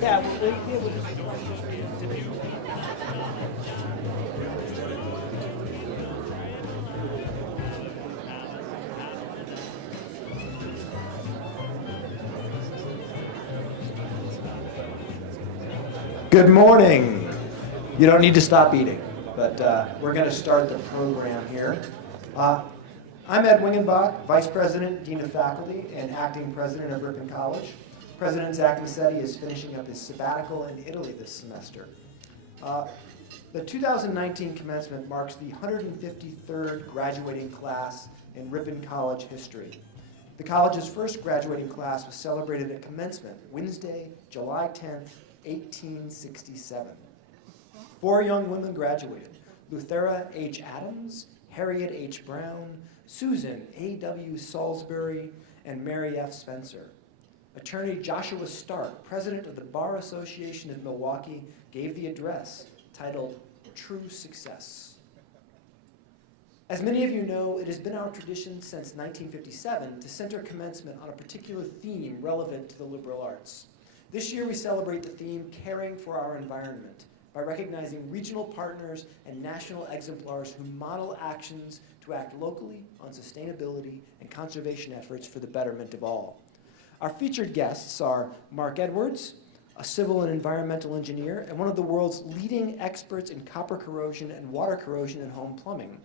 Yeah, we'll just. Good morning. You don't need to stop eating, but we're going to start the program here. I'm Ed Wingenbach, Vice President, Dean of Faculty, and Acting President of Ripon College. President Zach Massetti is finishing up his sabbatical in Italy this semester. The 2019 commencement marks the 153rd graduating class in Ripon College history. The college's first graduating class was celebrated at commencement Wednesday, July 10th, 1867. 4 young women graduated: Luthera H. Adams, Harriet H. Brown, Susan A.W. Salisbury, and Mary F. Spencer. Attorney Joshua Stark, president of the Bar Association of Milwaukee, gave the address titled True Success. As many of you know, it has been our tradition since 1957 to center commencement on a particular theme relevant to the liberal arts. This year we celebrate the theme Caring for Our Environment by recognizing regional partners and national exemplars who model actions to act locally on sustainability and conservation efforts for the betterment of all. Our featured guests are Marc Edwards, a civil and environmental engineer and one of the world's leading experts in copper corrosion and water corrosion in home plumbing,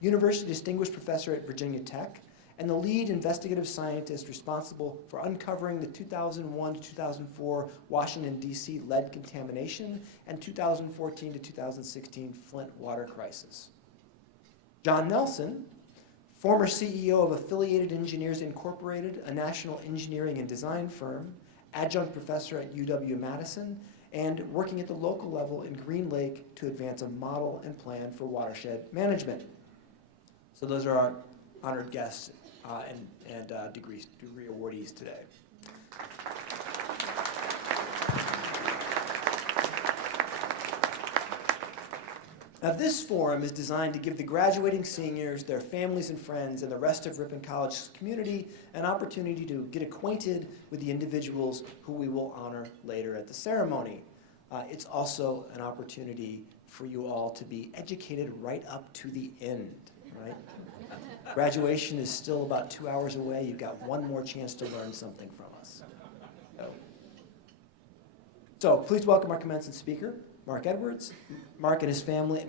University Distinguished Professor at Virginia Tech, and the lead investigative scientist responsible for uncovering the 2001 to 2004 Washington, D.C. lead contamination and 2014 to 2016 Flint water crisis. John Nelson, former CEO of Affiliated Engineers Incorporated, a national engineering and design firm, adjunct professor at UW-Madison, and working at the local level in Green Lake to advance a model and plan for watershed management. So those are our honored guests and degree awardees today. Now, this forum is designed to give the graduating seniors, their families and friends, and the rest of Ripon College's community an opportunity to get acquainted with the individuals who we will honor later at the ceremony. It's also an opportunity for you all to be educated right up to the end, right? Graduation is still about 2 hours away. You've got one more chance to learn something from us. So please welcome our commencement speaker, Marc Edwards. Marc and his family,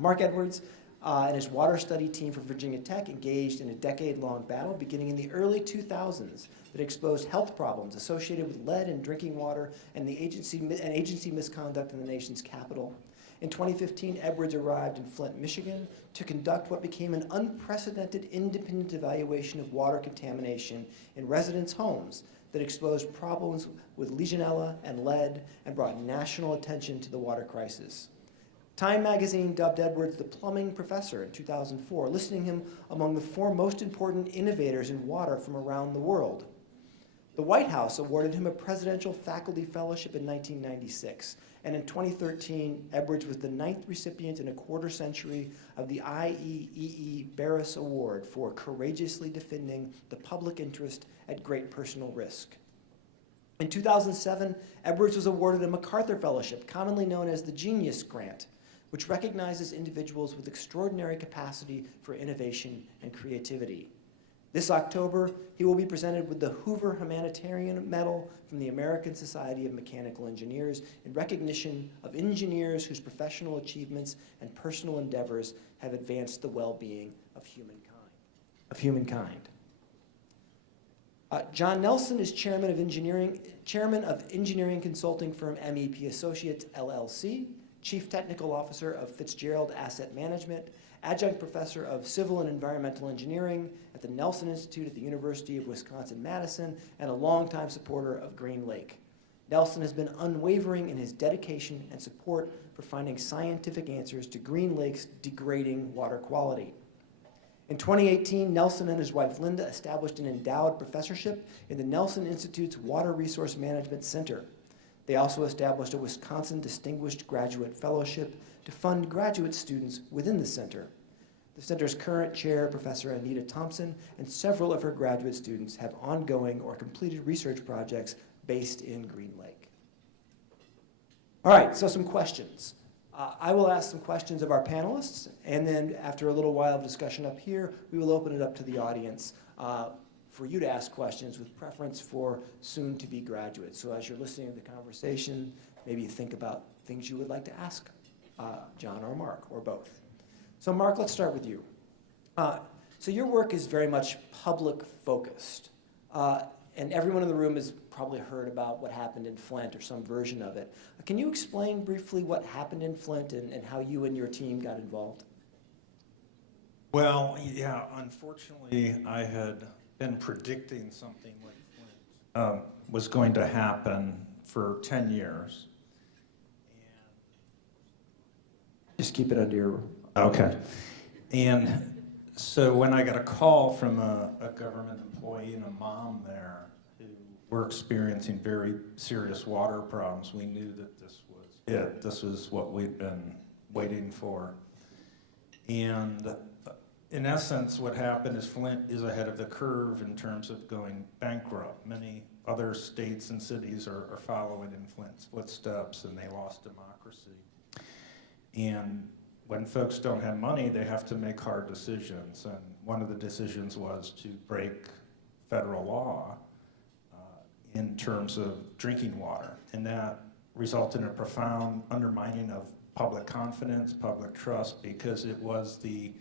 Marc Edwards and his water study team from Virginia Tech engaged in a decade-long battle beginning in the early 2000s that exposed health problems associated with lead in drinking water and agency misconduct in the nation's capital. In 2015, Edwards arrived in Flint, Michigan to conduct what became an unprecedented independent evaluation of water contamination in residents' homes that exposed problems with Legionella and lead and brought national attention to the water crisis. Time magazine dubbed Edwards the plumbing professor in 2004, listing him among the 4 most important innovators in water from around the world. The White House awarded him a Presidential Faculty Fellowship in 1996, and in 2013, Edwards was the 9th recipient in a quarter century of the IEEE Barris Award for courageously defending the public interest at great personal risk. In 2007, Edwards was awarded a Macarthur Fellowship, commonly known as the Genius Grant, which recognizes individuals with extraordinary capacity for innovation and creativity. This October, he will be presented with the Hoover Humanitarian Medal from the American Society of Mechanical Engineers in recognition of engineers whose professional achievements and personal endeavors have advanced the well-being of humankind. John Nelson is chairman of engineering consulting firm MEP Associates LLC, chief technical officer of Fitzgerald Asset Management, adjunct professor of civil and environmental engineering at the Nelson Institute at the University of Wisconsin-Madison, and a longtime supporter of Green Lake. Nelson has been unwavering in his dedication and support for finding scientific answers to Green Lake's degrading water quality. In 2018, Nelson and his wife Linda established an endowed professorship in the Nelson Institute's Water Resource Management Center. They also established a Wisconsin Distinguished Graduate Fellowship to fund graduate students within the center. The center's current chair, Professor Anita Thompson, and several of her graduate students have ongoing or completed research projects based in Green Lake. All right, so some questions. I will ask some questions of our panelists, and then after a little while of discussion up here, we will open it up to the audience for you to ask questions with preference for soon-to-be graduates. So as you're listening to the conversation, maybe you think about things you would like to ask John or Mark, or both. So Mark, let's start with you. So your work is very much public-focused, and everyone in the room has probably heard about what happened in Flint or some version of it. Can you explain briefly what happened in Flint and how you and your team got involved? Well, yeah, unfortunately, I had been predicting something like Flint was going to happen for 10 years. Just keep it under your... Okay. And so when I got a call from a government employee and a mom there who were experiencing very serious water problems, we knew that this was it. This was what we'd been waiting for. And in essence, what happened is Flint is ahead of the curve in terms of going bankrupt. Many other states and cities are following in Flint's footsteps, and they lost democracy. And when folks don't have money, they have to make hard decisions. And one of the decisions was to break federal law in terms of drinking water. And that resulted in a profound undermining of public confidence, public trust, because it was the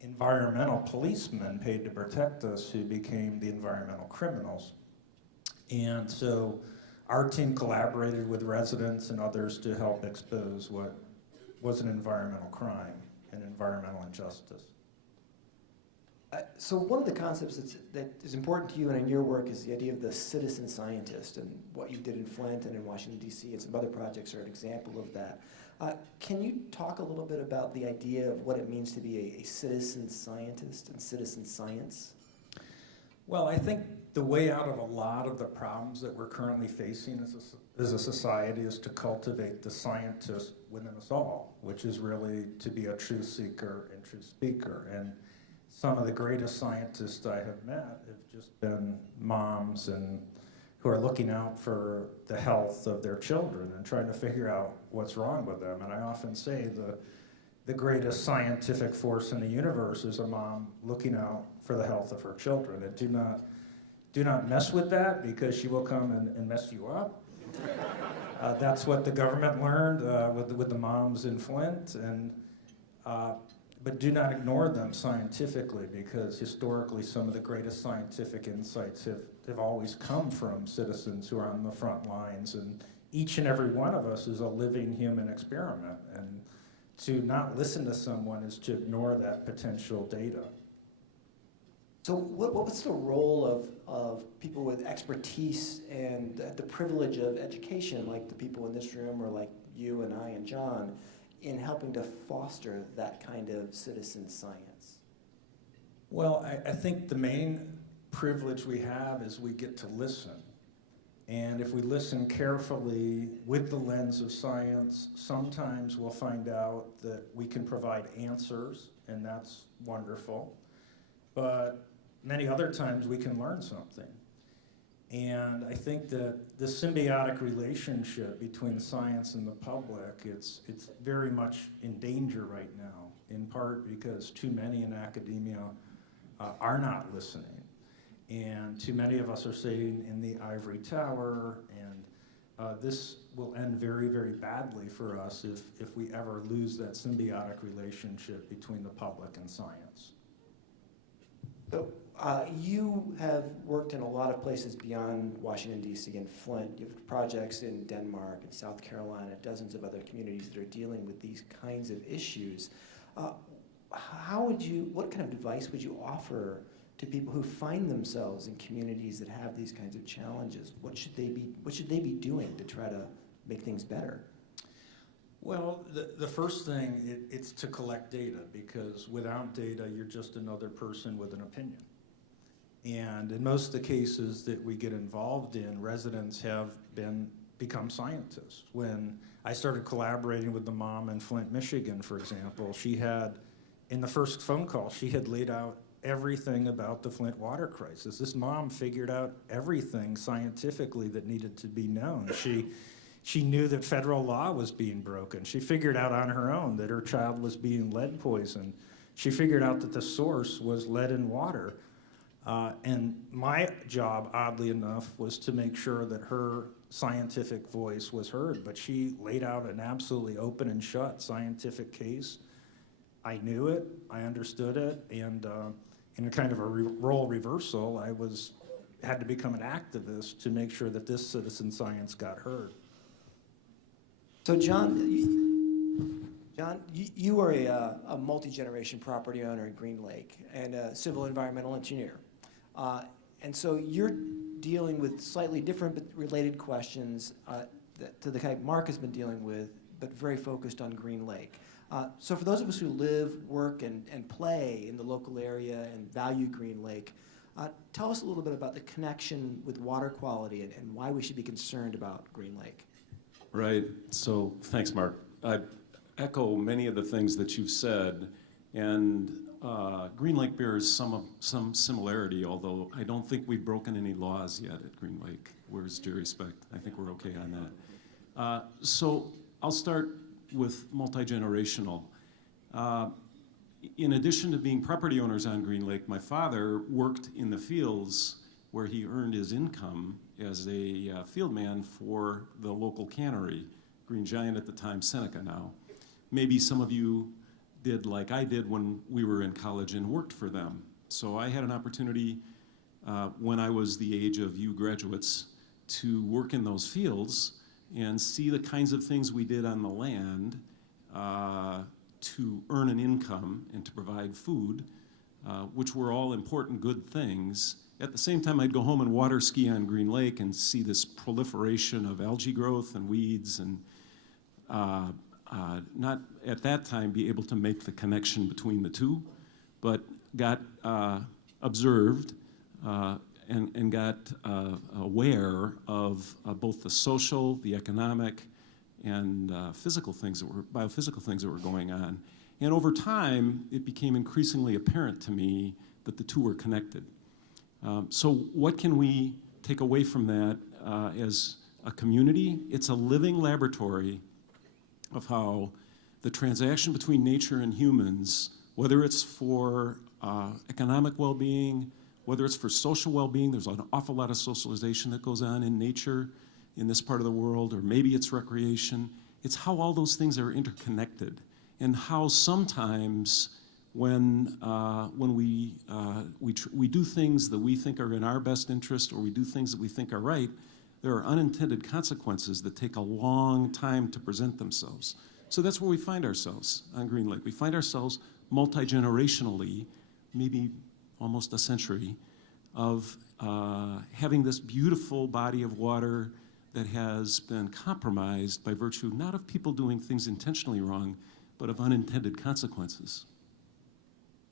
environmental policemen paid to protect us who became the environmental criminals. And so our team collaborated with residents and others to help expose what was an environmental crime and environmental injustice. So one of the concepts that is important to you and in your work is the idea of the citizen scientist, and what you did in Flint and in Washington, D.C., and some other projects are an example of that. Can you talk a little bit about the idea of what it means to be a citizen scientist and citizen science? Well, I think the way out of a lot of the problems that we're currently facing as a society is to cultivate the scientist within us all, which is really to be a truth seeker and truth speaker. And some of the greatest scientists I have met have just been moms and who are looking out for the health of their children and trying to figure out what's wrong with them. And I often say the greatest scientific force in the universe is a mom looking out for the health of her children. And do not mess with that, because she will come and mess you up. That's what the government learned with the moms in Flint. And but do not ignore them scientifically, because historically some of the greatest scientific insights have always come from citizens who are on the front lines. And each and every one of us is a living human experiment. And to not listen to someone is to ignore that potential data. So what's the role of people with expertise and the privilege of education, like the people in this room or like you and I and John, in helping to foster that kind of citizen science? Well, I think the main privilege we have is we get to listen. And if we listen carefully with the lens of science, sometimes we'll find out that we can provide answers, and that's wonderful. But many other times we can learn something. And I think that the symbiotic relationship between science and the public, it's very much in danger right now, in part because too many in academia are not listening. And too many of us are sitting in the ivory tower, and this will end very, very badly for us if we ever lose that symbiotic relationship between the public and science. So you have worked in a lot of places beyond Washington, D.C. and Flint. You have projects in Denmark and South Carolina, dozens of other communities that are dealing with these kinds of issues. What kind of advice would you offer to people who find themselves in communities that have these kinds of challenges? What should they be doing to try to make things better? Well, the first thing, it's to collect data, because without data, you're just another person with an opinion. And in most of the cases that we get involved in, residents have become scientists. When I started collaborating with the mom in Flint, Michigan, for example, she had, in the first phone call, she had laid out everything about the Flint water crisis. This mom figured out everything scientifically that needed to be known. She knew that federal law was being broken. She figured out on her own that her child was being lead poisoned. She figured out that the source was lead in water. And my job, oddly enough, was to make sure that her scientific voice was heard. But she laid out an absolutely open and shut scientific case. I knew it, I understood it, and in a kind of a role reversal, had to become an activist to make sure that this citizen science got heard. So John, you are a multi-generation property owner in Green Lake and a civil environmental engineer. And so you're dealing with slightly different but related questions to the type Marc has been dealing with, but very focused on Green Lake. So for those of us who live, work, and play in the local area and value Green Lake, tell us a little bit about the connection with water quality and why we should be concerned about Green Lake. Right. So thanks, Marc. I echo many of the things that you've said, and Green Lake bears some similarity, although I don't think we've broken any laws yet at Green Lake. Where's Jerry Specht? I think we're okay on that. So I'll start with multi-generational. In addition to being property owners on Green Lake, my father worked in the fields where he earned his income as a field man for the local cannery, Green Giant at the time, Seneca now. Maybe some of you did like I did when we were in college and worked for them. So I had an opportunity when I was the age of you graduates to work in those fields and see the kinds of things we did on the land to earn an income and to provide food, which were all important good things. At the same time, I'd go home and water ski on Green Lake and see this proliferation of algae growth and weeds, and not at that time be able to make the connection between the two, but got observed and got aware of both the social, the economic, and biophysical things that were going on. And over time, it became increasingly apparent to me that the two were connected. So what can we take away from that as a community? It's a living laboratory of how the transaction between nature and humans, whether it's for economic well-being, whether it's for social well-being, there's an awful lot of socialization that goes on in nature in this part of the world, or maybe it's recreation. It's how all those things are interconnected, and how sometimes when we do things that we think are in our best interest, or we do things that we think are right, there are unintended consequences that take a long time to present themselves. So that's where we find ourselves on Green Lake. We find ourselves multi-generationally, maybe almost a century, of having this beautiful body of water that has been compromised by virtue not of people doing things intentionally wrong, but of unintended consequences.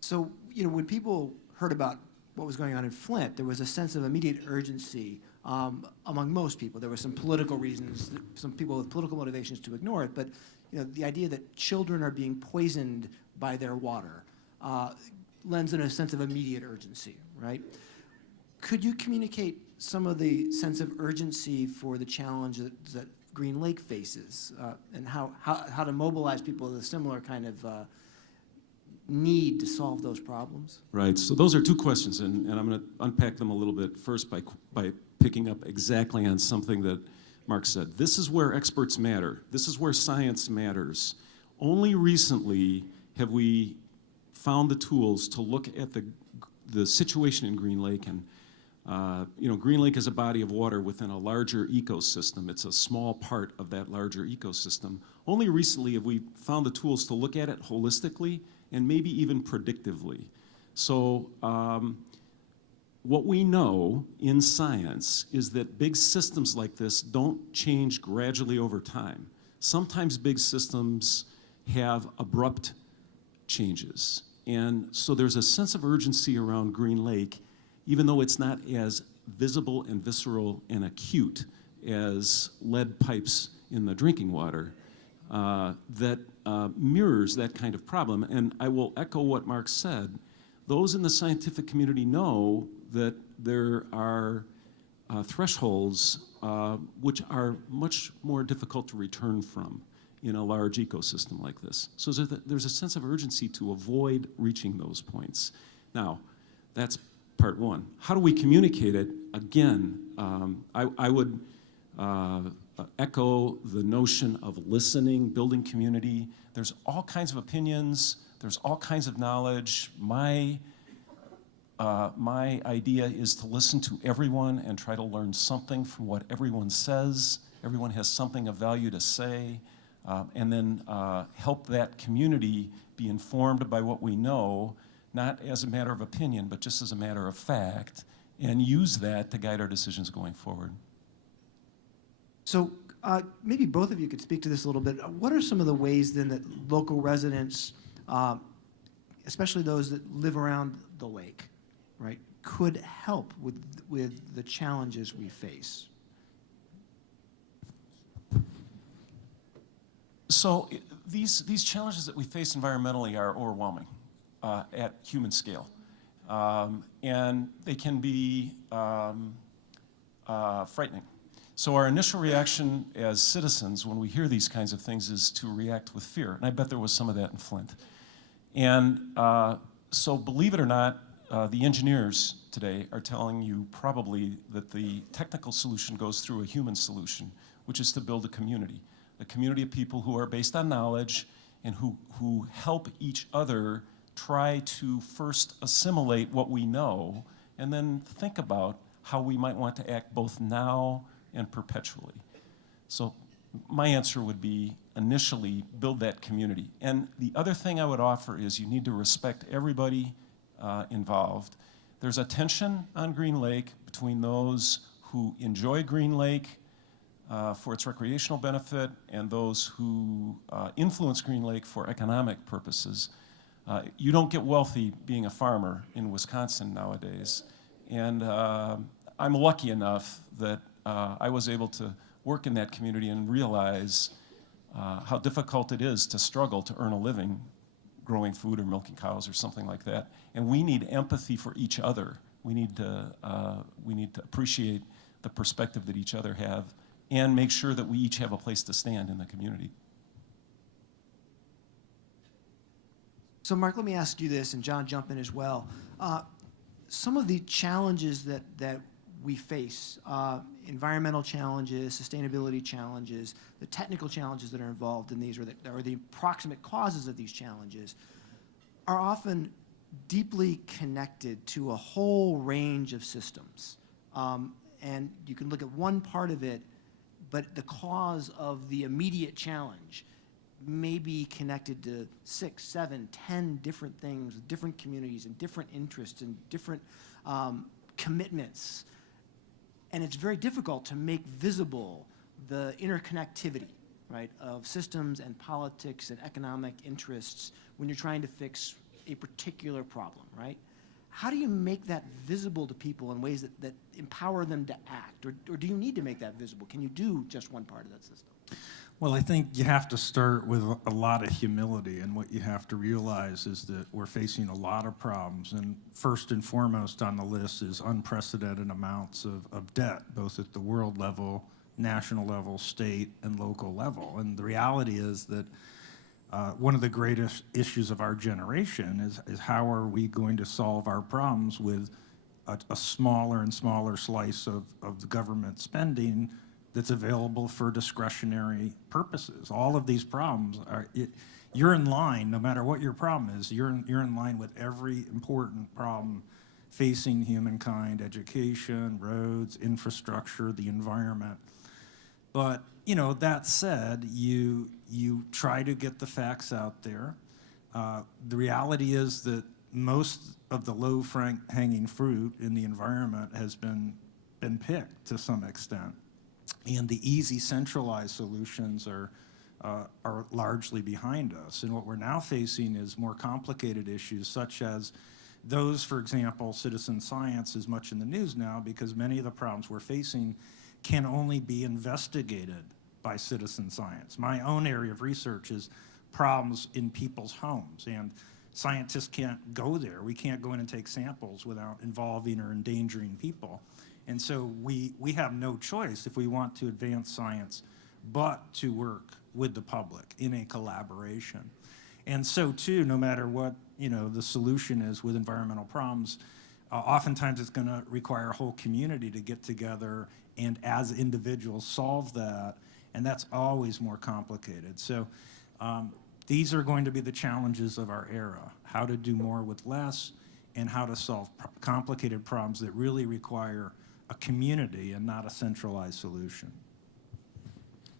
So, when people heard about what was going on in Flint, there was a sense of immediate urgency among most people. There were some political reasons, some people with political motivations to ignore it, but the idea that children are being poisoned by their water lends in a sense of immediate urgency, right? Could you communicate some of the sense of urgency for the challenge that Green Lake faces, and how to mobilize people with a similar kind of need to solve those problems? Right, so those are two questions, and I'm going to unpack them a little bit first by picking up exactly on something that Marc said. This is where experts matter. This is where science matters. Only recently have we found the tools to look at the situation in Green Lake, and Green Lake is a body of water within a larger ecosystem. It's a small part of that larger ecosystem. Only recently have we found the tools to look at it holistically and maybe even predictively. So what we know in science is that big systems like this don't change gradually over time. Sometimes big systems have abrupt changes. And so there's a sense of urgency around Green Lake, even though it's not as visible and visceral and acute as lead pipes in the drinking water, that mirrors that kind of problem. And I will echo what Marc said. Those in the scientific community know that there are thresholds which are much more difficult to return from in a large ecosystem like this. So there's a sense of urgency to avoid reaching those points. Now, that's part one. How do we communicate it? Again, I would echo the notion of listening, building community. There's all kinds of opinions. There's all kinds of knowledge. My idea is to listen to everyone and try to learn something from what everyone says. Everyone has something of value to say, and then help that community be informed by what we know, not as a matter of opinion, but just as a matter of fact, and use that to guide our decisions going forward. So maybe both of you could speak to this a little bit. What are some of the ways then that local residents, especially those that live around the lake, right, could help with the challenges we face? So these challenges that we face environmentally are overwhelming at human scale. And they can be frightening. So our initial reaction as citizens when we hear these kinds of things is to react with fear. And I bet there was some of that in Flint. And so believe it or not, the engineers today are telling you probably that the technical solution goes through a human solution, which is to build a community of people who are based on knowledge and who help each other try to first assimilate what we know and then think about how we might want to act both now and perpetually. So my answer would be initially build that community. And the other thing I would offer is you need to respect everybody involved. There's a tension on Green Lake between those who enjoy Green Lake for its recreational benefit and those who influence Green Lake for economic purposes. You don't get wealthy being a farmer in Wisconsin nowadays. And I'm lucky enough that I was able to work in that community and realize how difficult it is to struggle to earn a living growing food or milking cows or something like that. And we need empathy for each other. We need to appreciate the perspective that each other have and make sure that we each have a place to stand in the community. So Mark, let me ask you this, and John, jump in as well. Some of the challenges that we face, environmental challenges, sustainability challenges, the technical challenges that are involved in these, or the proximate causes of these challenges, are often deeply connected to a whole range of systems. And you can look at one part of it, but the cause of the immediate challenge may be connected to 6, 7, 10 different things, with different communities and different interests and different commitments. And it's very difficult to make visible the interconnectivity, right, of systems and politics and economic interests when you're trying to fix a particular problem, right? How do you make that visible to people in ways that empower them to act? Or do you need to make that visible? Can you do just one part of that system? Well, I think you have to start with a lot of humility, and what you have to realize is that we're facing a lot of problems, and first and foremost on the list is unprecedented amounts of debt, both at the world level, national level, state, and local level. And the reality is that one of the greatest issues of our generation is how are we going to solve our problems with a smaller and smaller slice of the government spending that's available for discretionary purposes. All of these problems you're in line, no matter what your problem is, you're in line with every important problem facing humankind: education, roads, infrastructure, the environment. But that said, you try to get the facts out there. The reality is that most of the low-hanging fruit in the environment has been picked to some extent. And the easy centralized solutions are largely behind us. And what we're now facing is more complicated issues, such as those, for example, citizen science is much in the news now because many of the problems we're facing can only be investigated by citizen science. My own area of research is problems in people's homes. And scientists can't go there. We can't go in and take samples without involving or endangering people. And so we have no choice if we want to advance science but to work with the public in a collaboration. And so too, no matter what the solution is with environmental problems, oftentimes it's going to require a whole community to get together and as individuals solve that, and that's always more complicated. So these are going to be the challenges of our era: how to do more with less, and how to solve complicated problems that really require a community and not a centralized solution.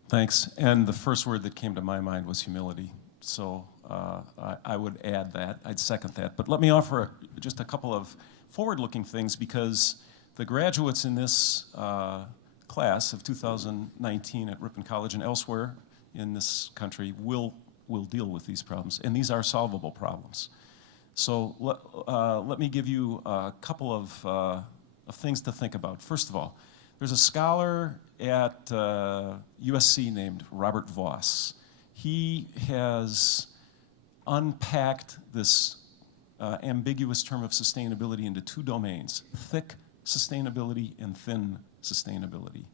Thanks. And the first word that came to my mind was humility. So I would add that. I'd second that. But let me offer just a couple of forward-looking things, because the graduates in this class of 2019 at Ripon College and elsewhere in this country will deal with these problems. And these are solvable problems. So let me give you a couple of things to think about. First of all, there's a scholar at USC named Robert Voss. He has unpacked this ambiguous term of sustainability into two domains: thick sustainability and thin sustainability.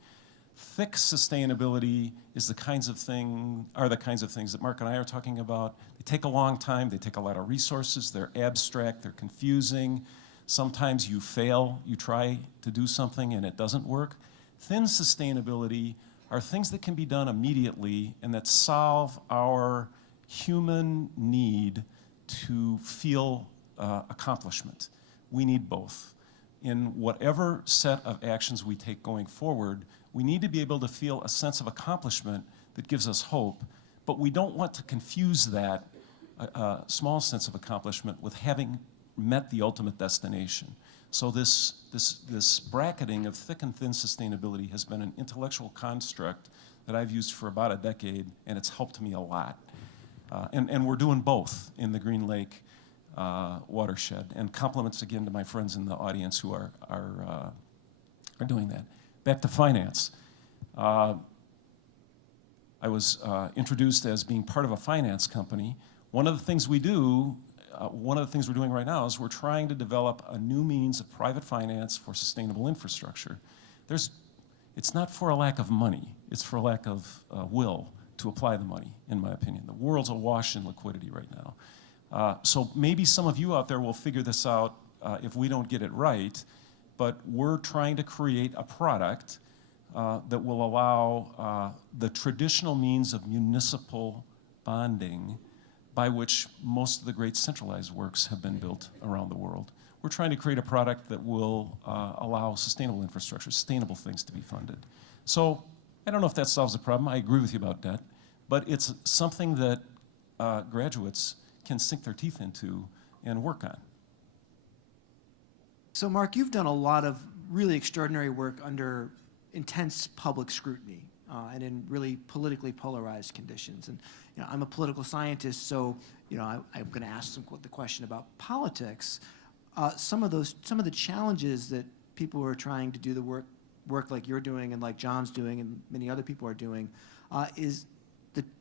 Thick sustainability is the kinds of things that Marc and I are talking about. They take a long time, they take a lot of resources, they're abstract, they're confusing. Sometimes you fail, you try to do something and it doesn't work. Thin sustainability are things that can be done immediately and that solve our human need to feel accomplishment. We need both. In whatever set of actions we take going forward, we need to be able to feel a sense of accomplishment that gives us hope, but we don't want to confuse that small sense of accomplishment with having met the ultimate destination. So this bracketing of thick and thin sustainability has been an intellectual construct that I've used for about a decade, and it's helped me a lot. And we're doing both in the Green Lake watershed. And compliments again to my friends in the audience who are doing that. Back to finance. I was introduced as being part of a finance company. One of the things we do, one of the things we're doing right now is we're trying to develop a new means of private finance for sustainable infrastructure. It's not for a lack of money, it's for a lack of will to apply the money, in my opinion. The world's awash in liquidity right now. So maybe some of you out there will figure this out if we don't get it right, but we're trying to create a product that will allow the traditional means of municipal bonding by which most of the great centralized works have been built around the world. We're trying to create a product that will allow sustainable infrastructure, sustainable things to be funded. So I don't know if that solves the problem. I agree with you about that. But it's something that graduates can sink their teeth into and work on. So Marc, you've done a lot of really extraordinary work under intense public scrutiny and in really politically polarized conditions. And I'm a political scientist, so I'm going to ask the question about politics. Some of the challenges that people who are trying to do the work like you're doing and like John's doing and many other people are doing is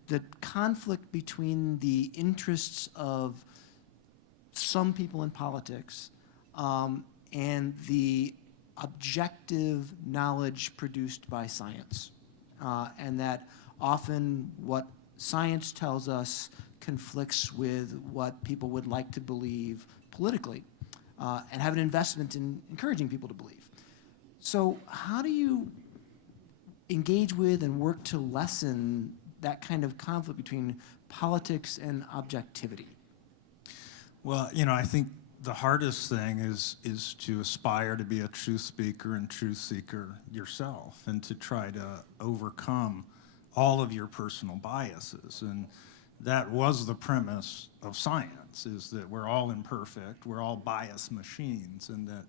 the conflict between the interests of some people in politics and the objective knowledge produced by science. And that often what science tells us conflicts with what people would like to believe politically and have an investment in encouraging people to believe. So how do you engage with and work to lessen that kind of conflict between politics and objectivity? Well, I think the hardest thing is to aspire to be a truth speaker and truth seeker yourself, and to try to overcome all of your personal biases. And that was the premise of science, is that we're all imperfect, we're all bias machines, and that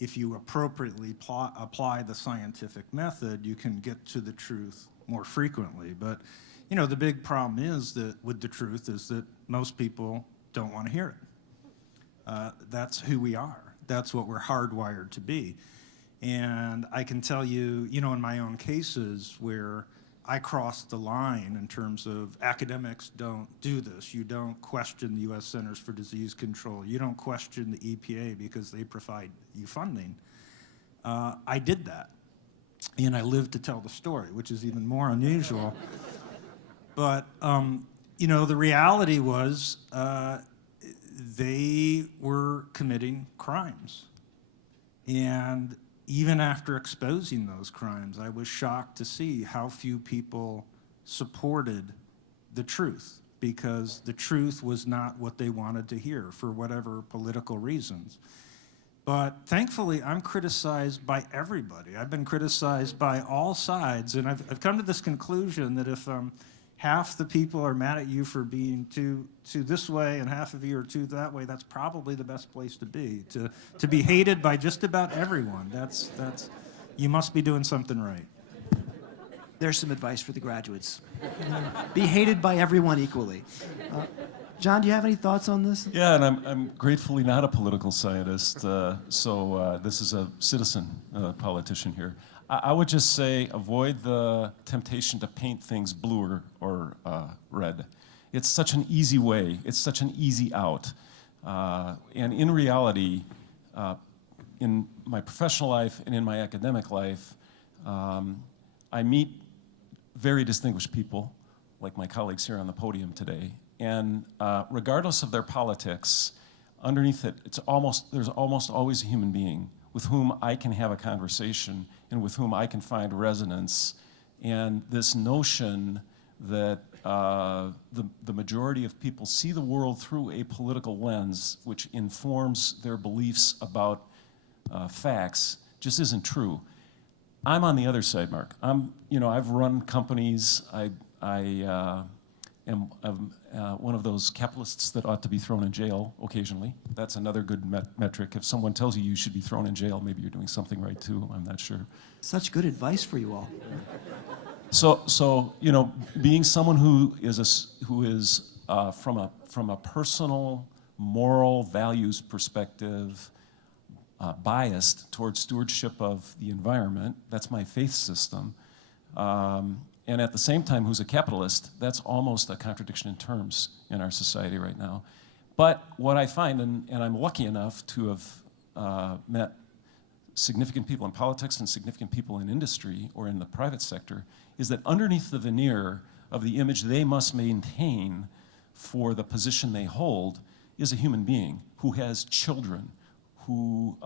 if you appropriately apply the scientific method, you can get to the truth more frequently. But the big problem is that with the truth is that most people don't want to hear it. That's who we are. That's what we're hardwired to be. And I can tell you, in my own cases where I crossed the line in terms of academics don't do this. You don't question the U.S. Centers for Disease Control. You don't question the EPA because they provide you funding. I did that, and I lived to tell the story, which is even more unusual. But, the reality was they were committing crimes. And even after exposing those crimes, I was shocked to see how few people supported the truth, because the truth was not what they wanted to hear for whatever political reasons. But thankfully, I'm criticized by everybody. I've been criticized by all sides, and I've come to this conclusion that if half the people are mad at you for being too this way and half of you are too that way, that's probably the best place to be. To be hated by just about everyone, that's you must be doing something right. There's some advice for the graduates. Be hated by everyone equally. John, do you have any thoughts on this? Yeah, and I'm gratefully not a political scientist, so this is a citizen politician here. I would just say avoid the temptation to paint things blue or red. It's such an easy way. It's such an easy out. And in reality, in my professional life and in my academic life, I meet very distinguished people, like my colleagues here on the podium today. And regardless of their politics, underneath it, there's almost always a human being with whom I can have a conversation and with whom I can find resonance. And this notion that the majority of people see the world through a political lens which informs their beliefs about facts just isn't true. I'm on the other side, Mark. I've run companies. I am one of those capitalists that ought to be thrown in jail occasionally. That's another good metric. If someone tells you you should be thrown in jail, maybe you're doing something right too. I'm not sure. Such good advice for you all. So being someone who is from a personal, moral values perspective, biased towards stewardship of the environment. That's my faith system. And at the same time, who's a capitalist, that's almost a contradiction in terms in our society right now. But what I find, and I'm lucky enough to have met significant people in politics and significant people in industry or in the private sector, is that underneath the veneer of the image they must maintain for the position they hold is a human being who has children, who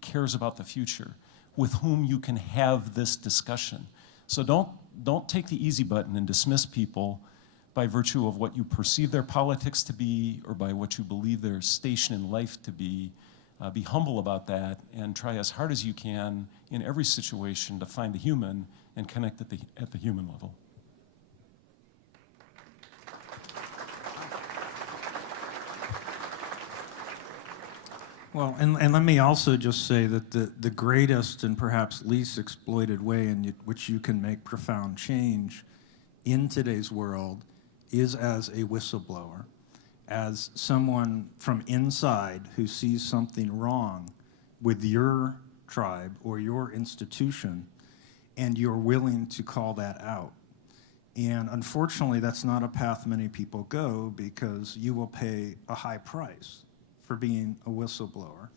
cares about the future, with whom you can have this discussion. So don't take the easy button and dismiss people by virtue of what you perceive their politics to be or by what you believe their station in life to be. Be humble about that and try as hard as you can in every situation to find the human and connect at the human level. Well, and let me also just say that the greatest and perhaps least exploited way in which you can make profound change in today's world is as a whistleblower, as someone from inside who sees something wrong with your tribe or your institution, and you're willing to call that out. And unfortunately, that's not a path many people go because you will pay a high price for being a whistleblower.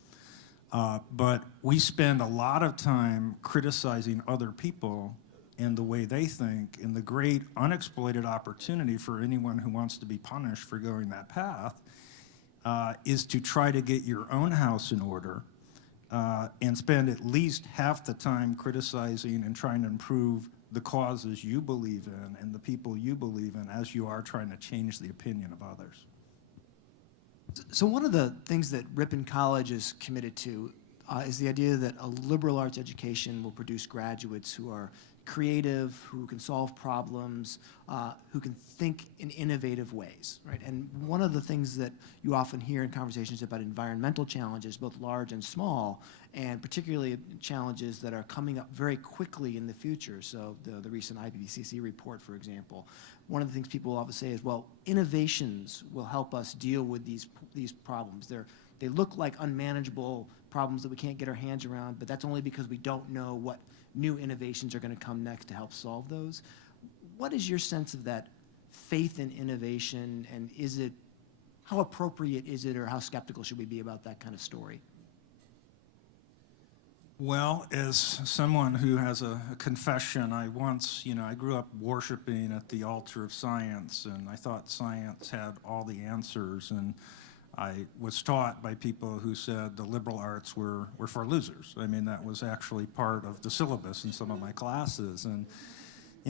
But we spend a lot of time criticizing other people and the way they think, and the great unexploited opportunity for anyone who wants to be punished for going that path is to try to get your own house in order and spend at least half the time criticizing and trying to improve the causes you believe in and the people you believe in as you are trying to change the opinion of others. So one of the things that Ripon College is committed to is the idea that a liberal arts education will produce graduates who are creative, who can solve problems, who can think in innovative ways, right? And one of the things that you often hear in conversations about environmental challenges, both large and small, and particularly challenges that are coming up very quickly in the future. So the recent IPCC report, for example, one of the things people will often say is, well, innovations will help us deal with these problems. They look like unmanageable problems that we can't get our hands around, but that's only because we don't know what new innovations are going to come next to help solve those. what is your sense of that faith in innovation, and how appropriate is it, or how skeptical should we be about that kind of story? Well, as someone who has a confession, I grew up worshiping at the altar of science, and I thought science had all the answers, and I was taught by people who said the liberal arts were for losers. I mean, that was actually part of the syllabus in some of my classes, and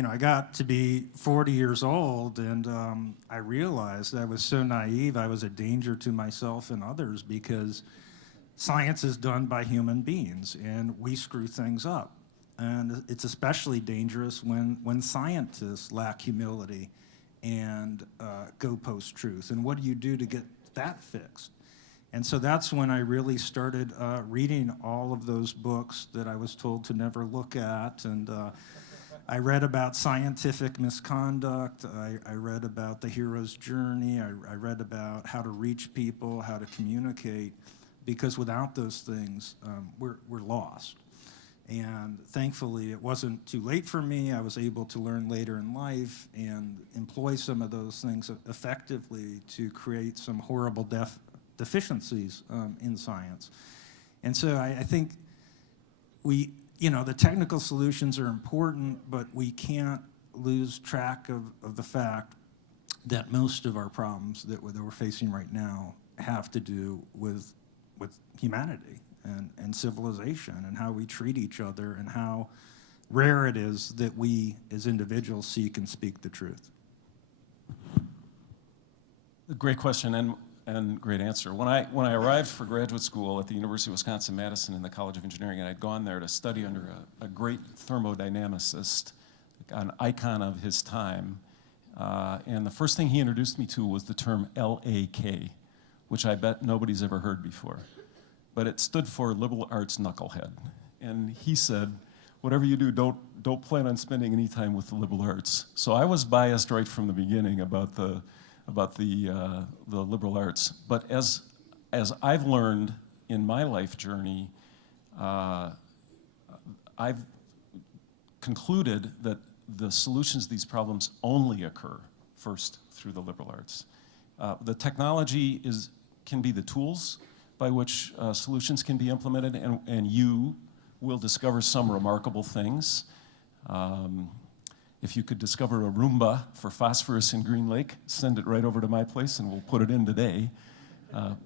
I got to be 40 years old, and I realized I was so naive, I was a danger to myself and others, because science is done by human beings, and we screw things up. And it's especially dangerous when scientists lack humility and go post-truth. And what do you do to get that fixed? And so that's when I really started reading all of those books that I was told to never look at. And I read about scientific misconduct. I read about the hero's journey. I read about how to reach people, how to communicate. Because without those things, we're lost. And thankfully, it wasn't too late for me. I was able to learn later in life and employ some of those things effectively to create some horrible deficiencies in science. And so I think the technical solutions are important, but we can't lose track of the fact that most of our problems that we're facing right now have to do with humanity and civilization and how we treat each other and how rare it is that we as individuals seek and speak the truth. Great question and great answer. When I arrived for graduate school at the University of Wisconsin-Madison in the College of Engineering, and I'd gone there to study under a great thermodynamicist, an icon of his time, and the first thing he introduced me to was the term LAK, which I bet nobody's ever heard before. But it stood for liberal arts knucklehead. And he said, whatever you do, don't plan on spending any time with the liberal arts. So I was biased right from the beginning about the liberal arts. But as I've learned in my life journey, I've concluded that the solutions to these problems only occur first through the liberal arts. The technology can be the tools by which solutions can be implemented, and you will discover some remarkable things. If you could discover a Roomba for phosphorus in Green Lake, send it right over to my place and we'll put it in today.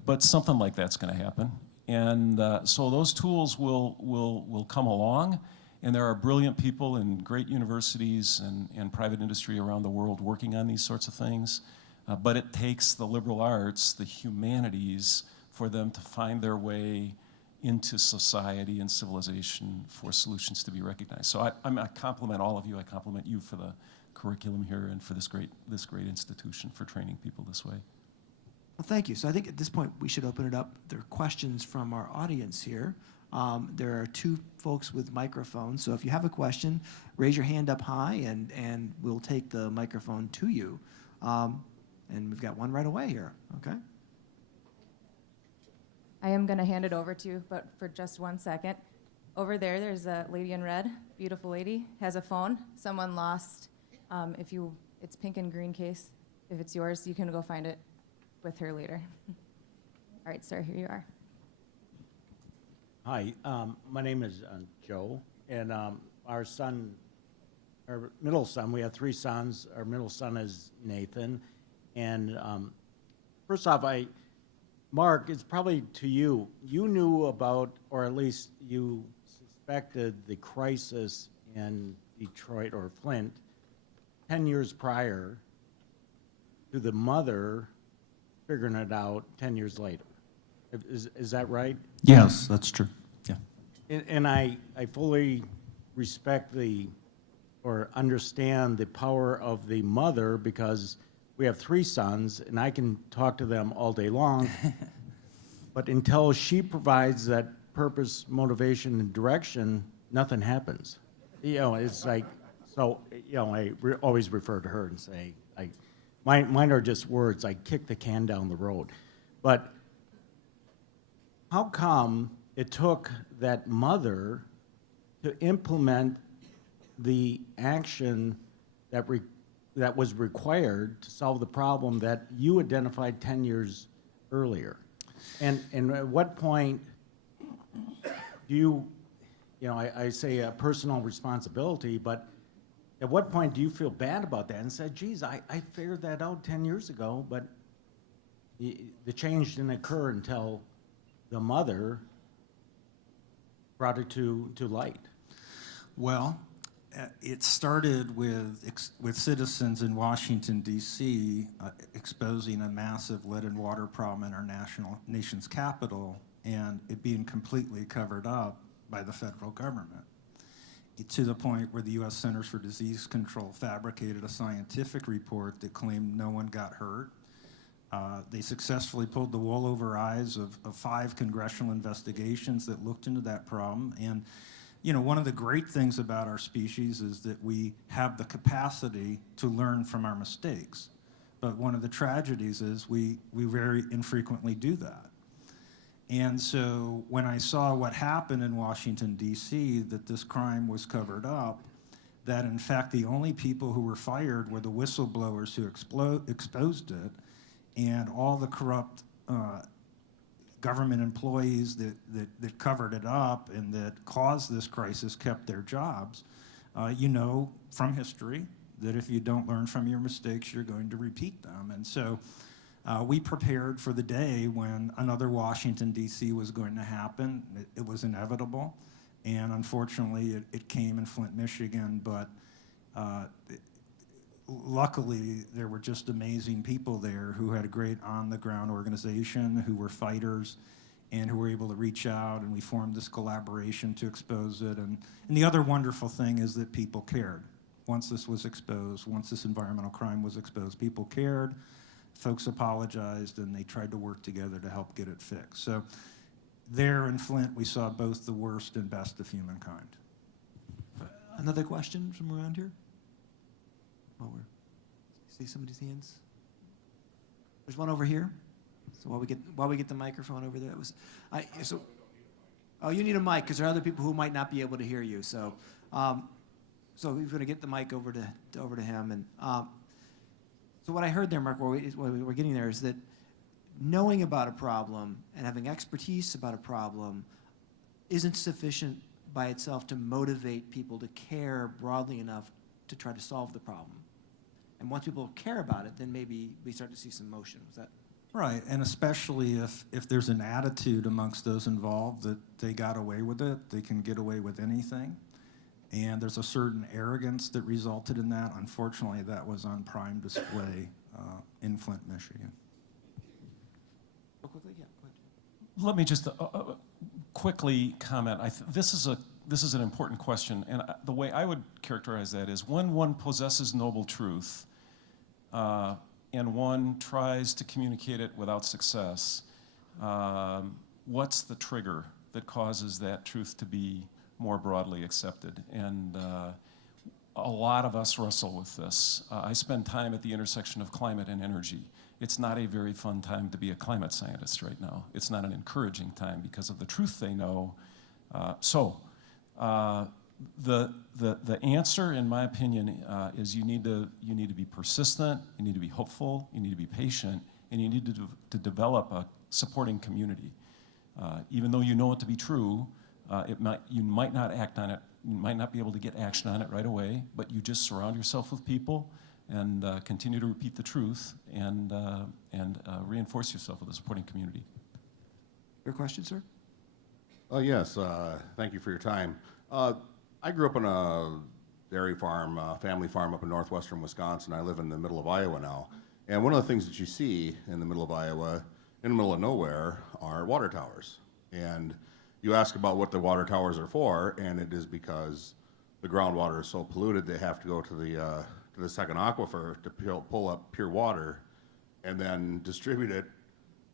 But something like that's going to happen. And so those tools will come along, and there are brilliant people in great universities and private industry around the world working on these sorts of things. But it takes the liberal arts, the humanities, for them to find their way into society and civilization for solutions to be recognized. So I compliment all of you. I compliment you for the curriculum here and for this great institution for training people this way. Well, thank you. So I think at this point we should open it up. There are questions from our audience here. There are two folks with microphones. So if you have a question, raise your hand up high and we'll take the microphone to you. And we've got one right away here, okay? I am going to hand it over to you, but for just 1 second. Over there's a lady in red, beautiful lady, has a phone. Someone lost. It's pink and green case. If it's yours, you can go find it with her later. All right, sir, here you are. Hi, my name is Joe, and our middle son, we have 3 sons. Our middle son is Nathan. And first off, Mark, it's probably to you. You knew about, or at least you suspected the crisis in Detroit or Flint 10 years prior to the mother figuring it out 10 years later. Is that right? Yes, that's true. Yeah. And I fully respect or understand the power of the mother, because we have 3 sons, and I can talk to them all day long, but until she provides that purpose, motivation, and direction, nothing happens. It's like, so, I always refer to her and say, mine are just words, I kick the can down the road. But how come it took that mother to implement the action that that was required to solve the problem that you identified 10 years earlier? And at what point do you know, I say a personal responsibility, but at what point do you feel bad about that and say, geez, I figured that out 10 years ago, but the change didn't occur until the mother brought it to light? Well, it started with citizens in Washington, D.C. Exposing a massive lead and water problem in our nation's capital, and it being completely covered up by the federal government, to the point where the U.S. Centers for Disease Control fabricated a scientific report that claimed no one got hurt. They successfully pulled the wool over eyes of 5 congressional investigations that looked into that problem. And you know, one of the great things about our species is that we have the capacity to learn from our mistakes. But one of the tragedies is we very infrequently do that. And so when I saw what happened in Washington, D.C., that this crime was covered up, that in fact the only people who were fired were the whistleblowers who exposed it, and all the corrupt government employees that covered it up and that caused this crisis kept their jobs, you know from history that if you don't learn from your mistakes, you're going to repeat them. And so we prepared for the day when another Washington, D.C. was going to happen. It was inevitable, and unfortunately it came in Flint, Michigan, but luckily there were just amazing people there who had a great on-the-ground organization, who were fighters, and who were able to reach out, and we formed this collaboration to expose it. And the other wonderful thing is that people cared. Once this was exposed, once this environmental crime was exposed, people cared. Folks apologized, and they tried to work together to help get it fixed. So there in Flint, we saw both the worst and best of humankind. Another question from around here? While we're see somebody's hands. There's one over here. So while we get the microphone over there, oh, you need a mic because there are other people who might not be able to hear you. So we're going to get the mic over to him. And so what I heard there, Mark, while we're getting there, is that knowing about a problem and having expertise about a problem isn't sufficient by itself to motivate people to care broadly enough to try to solve the problem. And once people care about it, then maybe we start to see some motion. Was that? Right, and especially if there's an attitude amongst those involved that they got away with it, they can get away with anything. And there's a certain arrogance that resulted in that. Unfortunately, that was on prime display in Flint, Michigan. Real quickly, yeah, go ahead. Let me just quickly comment. This is an important question, and the way I would characterize that is when one possesses noble truth and one tries to communicate it without success, what's the trigger that causes that truth to be more broadly accepted? And a lot of us wrestle with this. I spend time at the intersection of climate and energy. It's not a very fun time to be a climate scientist right now. It's not an encouraging time because of the truth they know. The answer, in my opinion, is you need to be persistent, you need to be hopeful, you need to be patient, and you need to develop a supporting community. Even though you know it to be true, you might not act on it, you might not be able to get action on it right away, but you just surround yourself with people and continue to repeat the truth and reinforce yourself with a supporting community. Your question, sir? Yes, thank you for your time. I grew up on a dairy farm, family farm up in northwestern Wisconsin. I live in the middle of Iowa now. And one of the things that you see in the middle of Iowa, in the middle of nowhere, are water towers. And you ask about what the water towers are for, and it is because the groundwater is so polluted they have to go to the second aquifer to pull up pure water and then distribute it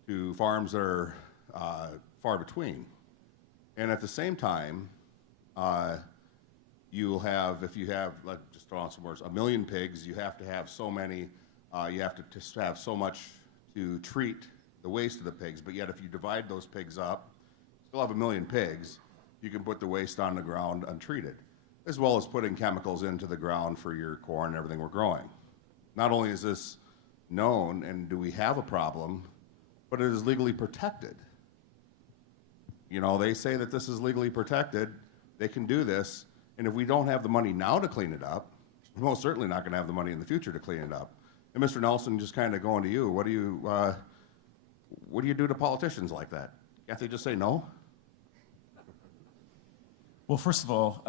to farms that are far between. And at the same time, you'll have, if you have, like, just throw out some words, 1 million pigs, you have to have so many, you have to just have so much to treat the waste of the pigs. But yet if you divide those pigs up, still have 1 million pigs, you can put the waste on the ground untreated, as well as putting chemicals into the ground for your corn and everything we're growing. not only is this known and do we have a problem, but it is legally protected. You know, they say that this is legally protected, they can do this, and if we don't have the money now to clean it up, we're most certainly not gonna have the money in the future to clean it up. And Mr. Nelson, just kind of going to you, what do you do to politicians like that? Can't they just say no? Well, first of all,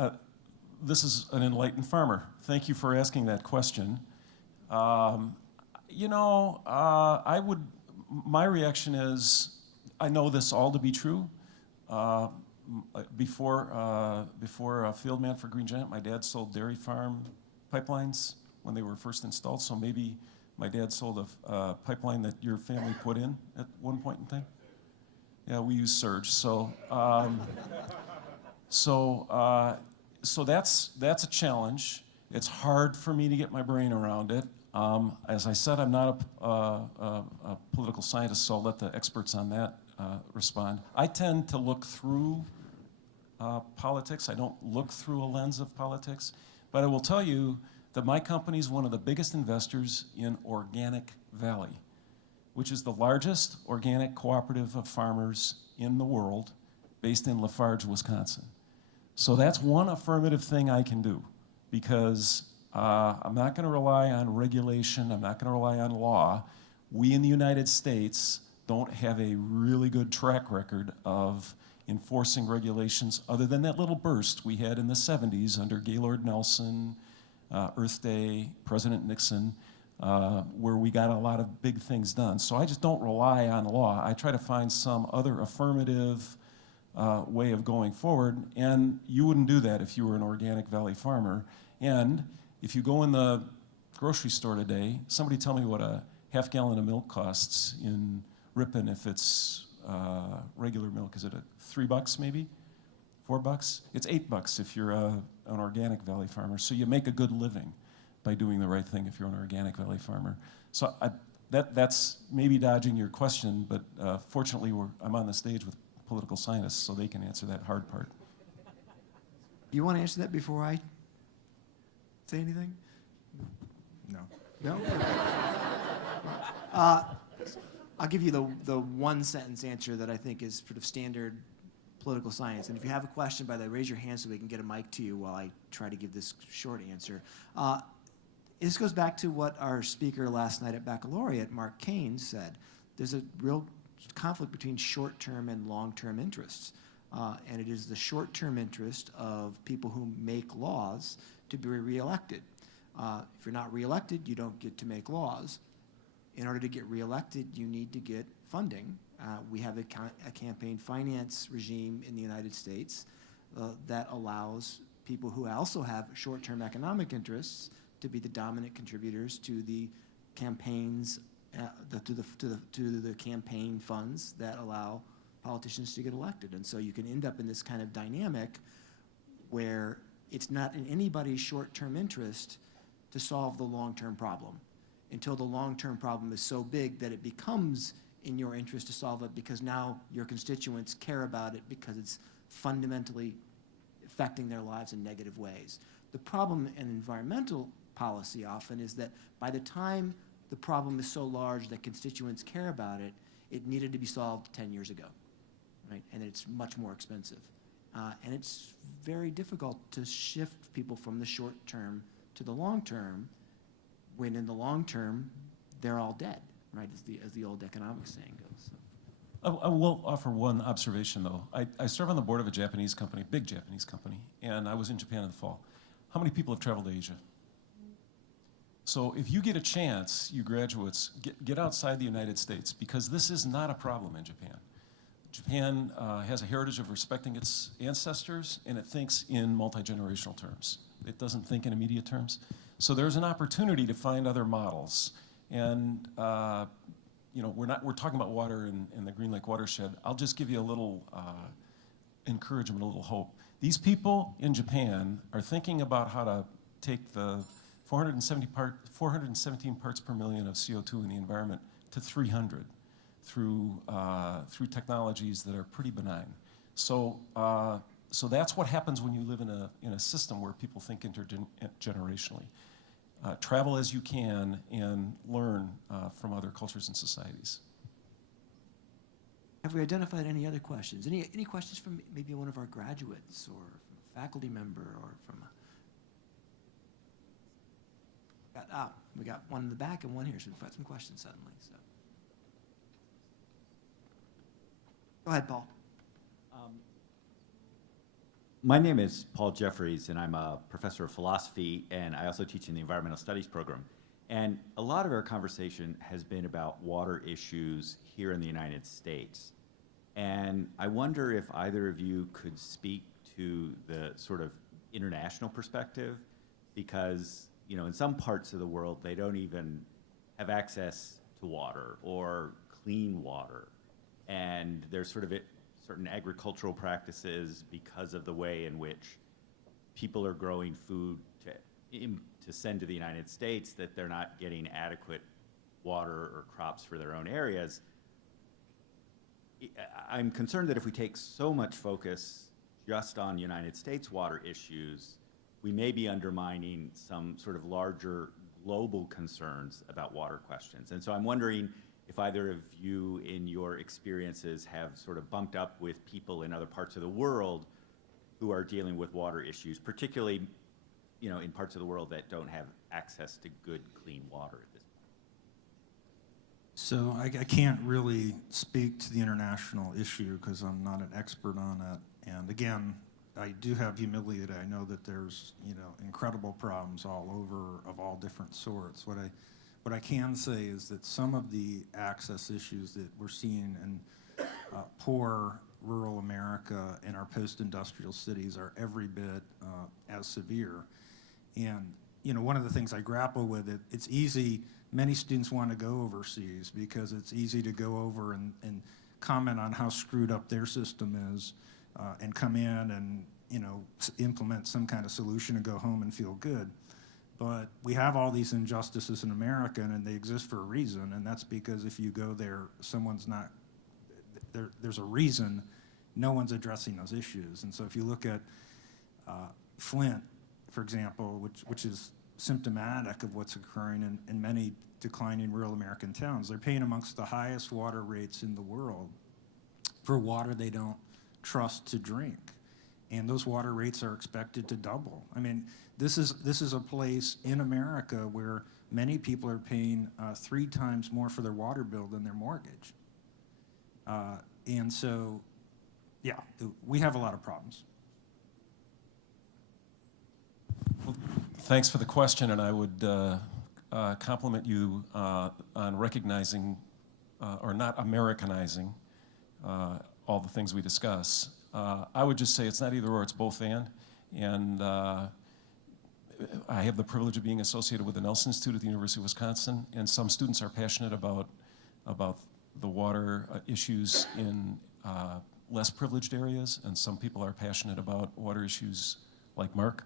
this is an enlightened farmer. Thank you for asking that question. My reaction is, I know this all to be true. Before a field man for Green Giant, my dad sold dairy farm pipelines when they were first installed, so maybe my dad sold a pipeline that your family put in at one point in time. Yeah, we use surge, so that's a challenge. It's hard for me to get my brain around it. As I said, I'm not a political scientist, so I'll let the experts on that respond. I tend to look through politics. I don't look through a lens of politics, but I will tell you that my company is one of the biggest investors in Organic Valley, which is the largest organic cooperative of farmers in the world, based in Lafarge, Wisconsin. So that's one affirmative thing I can do, because I'm not going to rely on regulation, I'm not going to rely on law. We in the United States don't have a really good track record of enforcing regulations other than that little burst we had in the 70s under Gaylord Nelson, Earth Day, President Nixon, where we got a lot of big things done. So I just don't rely on law. I try to find some other affirmative way of going forward, and you wouldn't do that if you were an Organic Valley farmer. And if you go in the grocery store today, somebody tell me what a half gallon of milk costs in Ripon if it's regular milk. Is it $3 maybe? $4? It's $8 if you're an Organic Valley farmer. So you make a good living by doing the right thing if you're an Organic Valley farmer. So that's maybe dodging your question, but fortunately I'm on the stage with political scientists, so they can answer that hard part. Do you want to answer that before I say anything? No. No? I'll give you the one sentence answer that I think is sort of standard political science. And if you have a question, by the way, raise your hand so we can get a mic to you while I try to give this short answer. This goes back to what our speaker last night at Baccalaureate, Marc Kane, said. There's a real conflict between short-term and long-term interests. And it is the short-term interest of people who make laws to be reelected. If you're not reelected, you don't get to make laws. In order to get reelected, you need to get funding. We have a campaign finance regime in the United States that allows people who also have short-term economic interests to be the dominant contributors to the campaigns, to the campaign funds that allow politicians to get elected. And so you can end up in this kind of dynamic where it's not in anybody's short-term interest to solve the long-term problem until the long-term problem is so big that it becomes in your interest to solve it, because now your constituents care about it because it's fundamentally affecting their lives in negative ways. The problem in environmental policy often is that by the time the problem is so large that constituents care about it, it needed to be solved 10 years ago, right? And it's much more expensive. And it's very difficult to shift people from the short term to the long term, when in the long term, they're all dead, right, as the old economics saying goes. So. I will offer one observation, though. I serve on the board of a Japanese company, big Japanese company, and I was in Japan in the fall. How many people have traveled to Asia? So if you get a chance, you graduates, get outside the United States, because this is not a problem in Japan. Japan has a heritage of respecting its ancestors, and it thinks in multi-generational terms. It doesn't think in immediate terms. So there's an opportunity to find other models. And we're talking about water in the Green Lake watershed. I'll just give you a little encouragement, a little hope. These people in Japan are thinking about how to take the 417 parts per million of CO2 in the environment to 300 through technologies that are pretty benign. So that's what happens when you live in a system where people think intergenerationally. travel as you can and learn from other cultures and societies. Have we identified any other questions? Any questions from maybe one of our graduates or from a faculty member or from we got one in the back and one here, so we've got some questions suddenly. So, go ahead, Paul. My name is Paul Jeffries, and I'm a professor of philosophy, and I also teach in the environmental studies program. And a lot of our conversation has been about water issues here in the United States. And I wonder if either of you could speak to the sort of international perspective, because, you know, in some parts of the world, they don't even have access to water or clean water. And there's sort of certain agricultural practices because of the way in which people are growing food to send to the United States that they're not getting adequate water or crops for their own areas. I'm concerned that if we take so much focus just on United States water issues, we may be undermining some sort of larger global concerns about water questions. And so I'm wondering if either of you in your experiences have sort of bumped up with people in other parts of the world who are dealing with water issues, particularly, you know, in parts of the world that don't have access to good, clean water at this point. So I can't really speak to the international issue because I'm not an expert on it. And again, I do have humility that I know that there's, you know, incredible problems all over of all different sorts. What I can say is that some of the access issues that we're seeing in poor rural America and our post-industrial cities are every bit as severe. And, you know, one of the things I grapple with, it's easy, many students want to go overseas because it's easy to go over and comment on how screwed up their system is and come in and, you know, implement some kind of solution and go home and feel good. But we have all these injustices in America, and they exist for a reason, and that's because if you go there, there's a reason no one's addressing those issues. And so if you look at Flint, for example, which is symptomatic of what's occurring in many declining rural American towns, they're paying amongst the highest water rates in the world for water they don't trust to drink. And those water rates are expected to double. I mean, this is a place in America where many people are paying 3 times more for their water bill than their mortgage. And so, yeah, we have a lot of problems. Well, thanks for the question, and I would compliment you on recognizing or not Americanizing all the things we discuss. I would just say it's not either or, it's both and I have the privilege of being associated with the Nelson Institute at the University of Wisconsin, and some students are passionate about the water issues in less privileged areas, and some people are passionate about water issues like Marc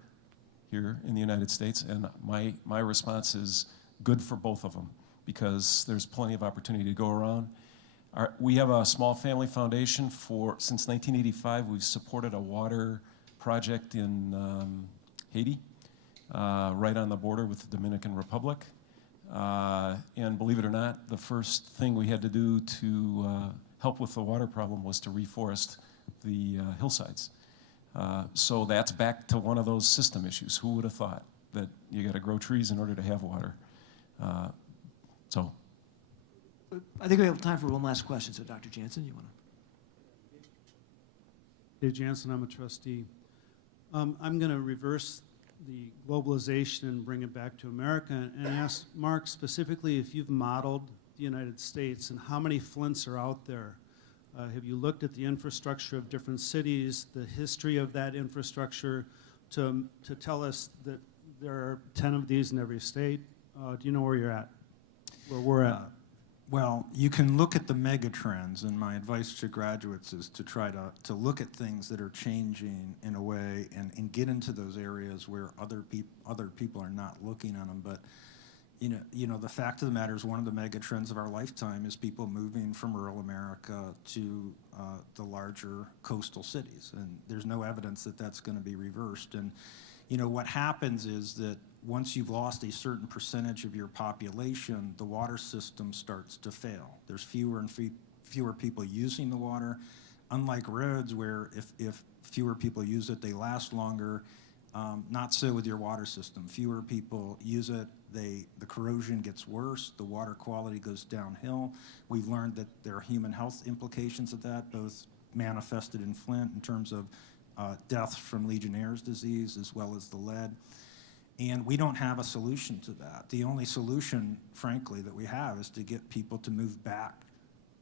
here in the United States, and my response is good for both of them because there's plenty of opportunity to go around. We have a small family foundation since 1985. We've supported a water project in Haiti, right on the border with the Dominican Republic. And believe it or not, the first thing we had to do to help with the water problem was to reforest the hillsides. So that's back to one of those system issues. Who would have thought that you got to grow trees in order to have water? So. I think we have time for one last question. So, Dr. Jansen, you want to? Dave Jansen, I'm a trustee. I'm going to reverse the globalization and bring it back to America and ask Marc specifically if you've modeled the United States and how many Flints are out there. Have you looked at the infrastructure of different cities, the history of that infrastructure to tell us that there are 10 of these in every state? Do you know where you're at, where we're at? Well, you can look at the mega trends, and my advice to graduates is to try to look at things that are changing in a way and get into those areas where other people are not looking at them. But you know, the fact of the matter is one of the mega trends of our lifetime is people moving from rural America to the larger coastal cities, and there's no evidence that that's going to be reversed. And you know, what happens is that once you've lost a certain percentage of your population, the water system starts to fail. There's fewer and fewer people using the water. Unlike roads, where if fewer people use it, they last longer. Not so with your water system. Fewer people use it, the corrosion gets worse, the water quality goes downhill. We've learned that there are human health implications of that, both manifested in Flint in terms of deaths from Legionnaire's disease as well as the lead. And we don't have a solution to that. The only solution, frankly, that we have is to get people to move back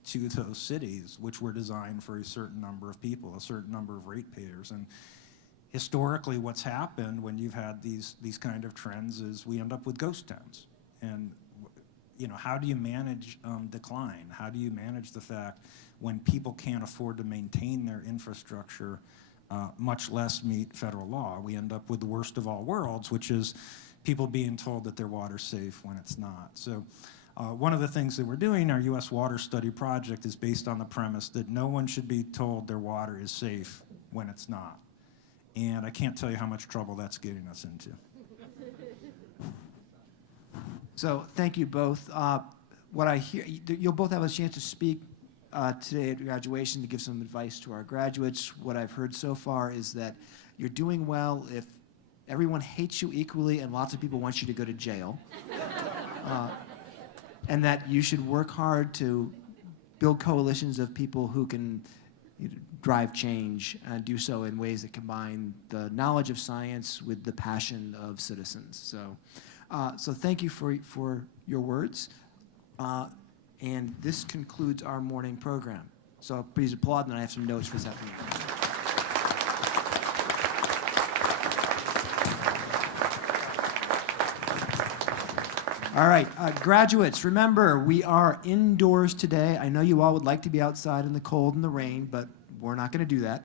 to those cities, which were designed for a certain number of people, a certain number of ratepayers. And historically, what's happened when you've had these kind of trends is we end up with ghost towns. And how do you manage decline? How do you manage the fact when people can't afford to maintain their infrastructure, much less meet federal law? We end up with the worst of all worlds, which is people being told that their water's safe when it's not. So one of the things that we're doing, our U.S. Water Study Project, is based on the premise that no one should be told their water is safe when it's not. And I can't tell you how much trouble that's getting us into. So thank you both. What I hear, you'll both have a chance to speak today at graduation to give some advice to our graduates. What I've heard so far is that you're doing well if everyone hates you equally and lots of people want you to go to jail. And that you should work hard to build coalitions of people who can drive change and do so in ways that combine the knowledge of science with the passion of citizens. So thank you for your words. And this concludes our morning program. So please applaud, and I have some notes for this afternoon. All right, graduates, remember, we are indoors today. I know you all would like to be outside in the cold and the rain, but we're not going to do that.